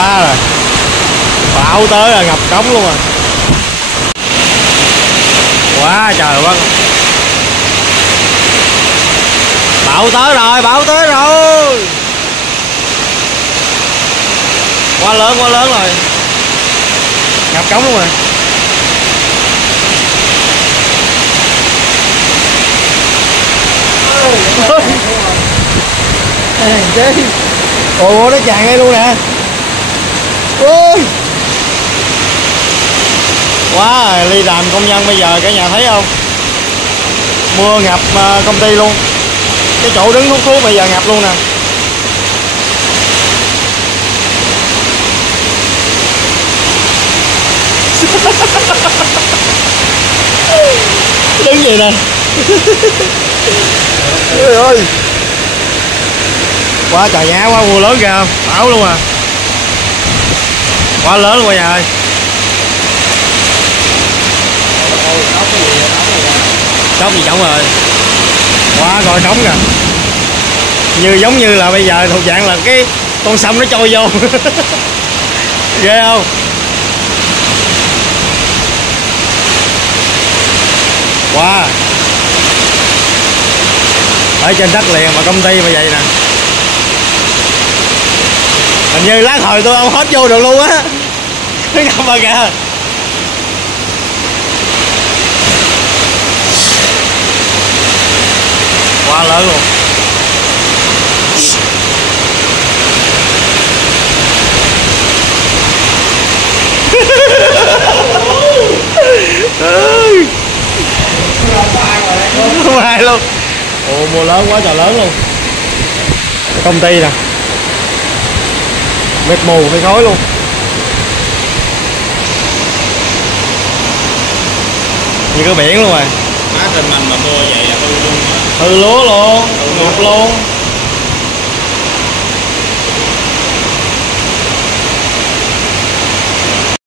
quá rồi, bão tới là ngập cống luôn rồi. Quá trời quá, bão tới rồi, bão tới rồi, quá lớn rồi, ngập cống luôn rồi. Ồ, nó tràn đây luôn nè. Ôi quá, ly làm công nhân bây giờ cả nhà thấy không, mưa ngập công ty luôn, cái chỗ đứng hút thuốc bây giờ ngập luôn nè. Đứng gì nè. Ôi ơi, quá trời nhá, quá mưa lớn kìa, bão luôn à, quá lớn luôn cả nhà ơi. Trống gì trống rồi, quá coi trống kìa, giống như là bây giờ thuộc dạng là cái con sông nó trôi vô. Ghê không. Wow, ở trên đất liền mà công ty mà vậy nè, hình như lát hồi tôi không hết vô được luôn á. Cái ngập mà kìa, quá lớn luôn. Không ai luôn. Ồ, mùa lớn quá trời lớn luôn. Công ty nè, mịt mù hay khói luôn. Như cái biển luôn rồi. Má trên mình mà mưa vậy là hư luôn. Hư lúa luôn, ngập luôn.